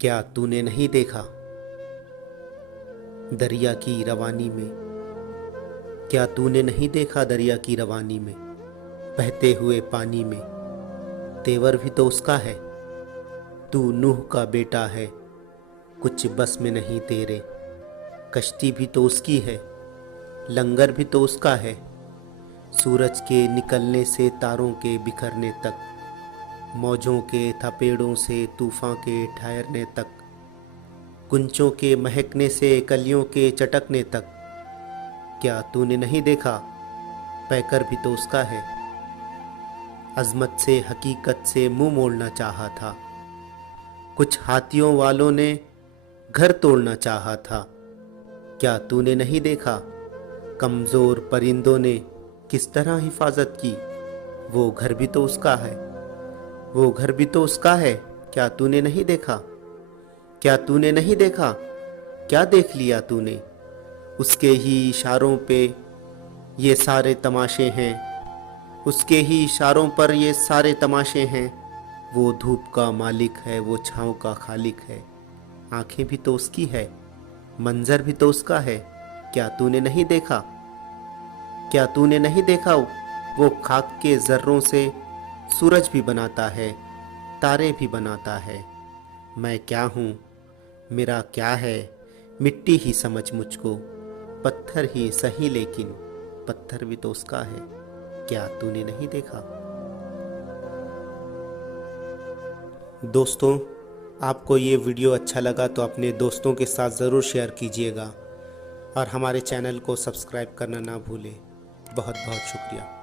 क्या तूने नहीं देखा दरिया की रवानी में? क्या तूने नहीं देखा दरिया की रवानी में? बहते हुए पानी में तेवर भी तो उसका है। तू नूह का बेटा है, कुछ बस में नहीं तेरे। कश्ती भी तो उसकी है, लंगर भी तो उसका है। सूरज के निकलने से तारों के बिखरने तक, मौजों के थपेड़ों से तूफान के ठहरने तक, कुंचों के महकने से कलियों के चटकने तक, क्या तूने नहीं देखा पैकर भी तो उसका है। अजमत से हकीकत से मुंह मोड़ना चाहा था, कुछ हाथियों वालों ने घर तोड़ना चाहा था। क्या तूने नहीं देखा कमज़ोर परिंदों ने किस तरह हिफाजत की? वो घर भी तो उसका है, वो घर भी तो उसका है। क्या तूने नहीं देखा? क्या तूने नहीं देखा? क्या देख लिया तूने? उसके ही इशारों पे ये सारे तमाशे हैं, उसके ही इशारों पर ये सारे तमाशे हैं। वो धूप का मालिक है, वो छाँव का खालिक है। आंखें भी तो उसकी है, मंजर भी तो उसका है। क्या तूने नहीं देखा? क्या तूने नहीं देखा वो खाक के जर्रों से सूरज भी बनाता है, तारे भी बनाता है। मैं क्या हूँ, मेरा क्या है? मिट्टी ही समझ मुझको, पत्थर ही सही लेकिन पत्थर भी तो उसका है। क्या तूने नहीं देखा? दोस्तों, आपको ये वीडियो अच्छा लगा तो अपने दोस्तों के साथ ज़रूर शेयर कीजिएगा और हमारे चैनल को सब्सक्राइब करना ना भूलें। बहुत बहुत शुक्रिया।